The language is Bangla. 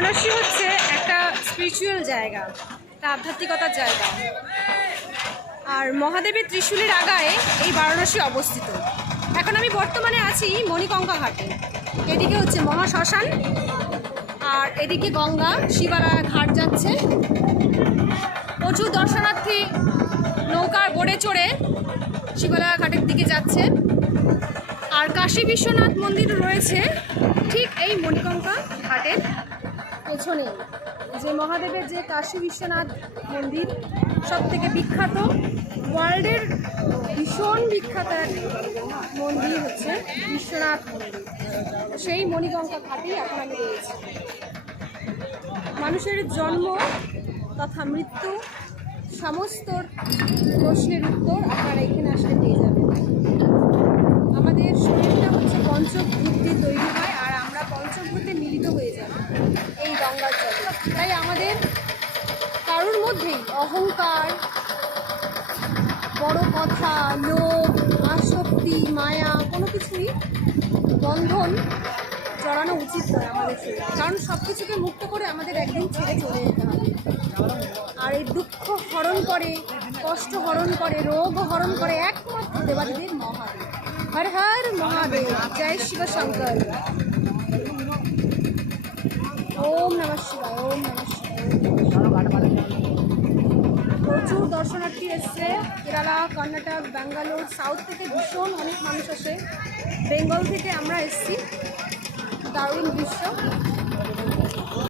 বারাণসী হচ্ছে একটা স্পিরিচুয়াল জায়গা, একটা আধ্যাত্মিকতার জায়গা। আর মহাদেবের ত্রিশূলের আগায় এই বারাণসী অবস্থিত। এখন আমি বর্তমানে আছি মণিকঙ্কা ঘাটে। এদিকে হচ্ছে মহাশ্মশান আর এদিকে গঙ্গা শিবালা ঘাট যাচ্ছে। প্রচুর দর্শনার্থী নৌকার বোটে চড়ে শিবালা ঘাটের দিকে যাচ্ছে। আর কাশী বিশ্বনাথ মন্দির রয়েছে ঠিক এই মণিকঙ্কা ঘাটের পেছনে। যে মহাদেবের যে কাশী বিশ্বনাথ মন্দির সব থেকে বিখ্যাত, ওয়ার্ল্ডের ভীষণ বিখ্যাত এক মন্দির হচ্ছে বিশ্বনাথ মন্দির। সেই মণিকঙ্কা ঘাটেই এখন আমি রয়েছি। মানুষের জন্ম তথা মৃত্যু সমস্ত প্রশ্নের উত্তর আপনারা এখানে আসলে পেয়ে যাবেন। আমাদের শরীরটা হচ্ছে পঞ্চভূত দিয়ে তৈরি হয়, আর আমরা পঞ্চভূতে মিলিত হয়ে যাব এই গঙ্গার জলে। তাই আমাদের কারোর মধ্যেই অহংকার, বড় কথা, লোভ, আসক্তি, মায়া কোনো কিছুই বন্ধন জড়ানো উচিত নয় আমাদের শরীরে। কারণ সব কিছুকে মুক্ত করে আমাদের একদিন ছেড়ে চলে যেতে হবে। আর এই দুঃখ হরণ করে, কষ্ট হরণ করে, রোগ হরণ করে একমাত্র দেবাদেবীর মহাদেব। হর হর মহাদেব, জয় শিব শঙ্কর। ওম নমঃ শিবায়, ওম নমঃ শিবায়। প্রচুর দর্শনার্থী এসছে কেরালা, কর্ণাটক, ব্যাঙ্গালোর, সাউথ থেকে ভীষণ অনেক মানুষ আসে। বেঙ্গল থেকে আমরা এসছি। দারুণ দৃশ্য।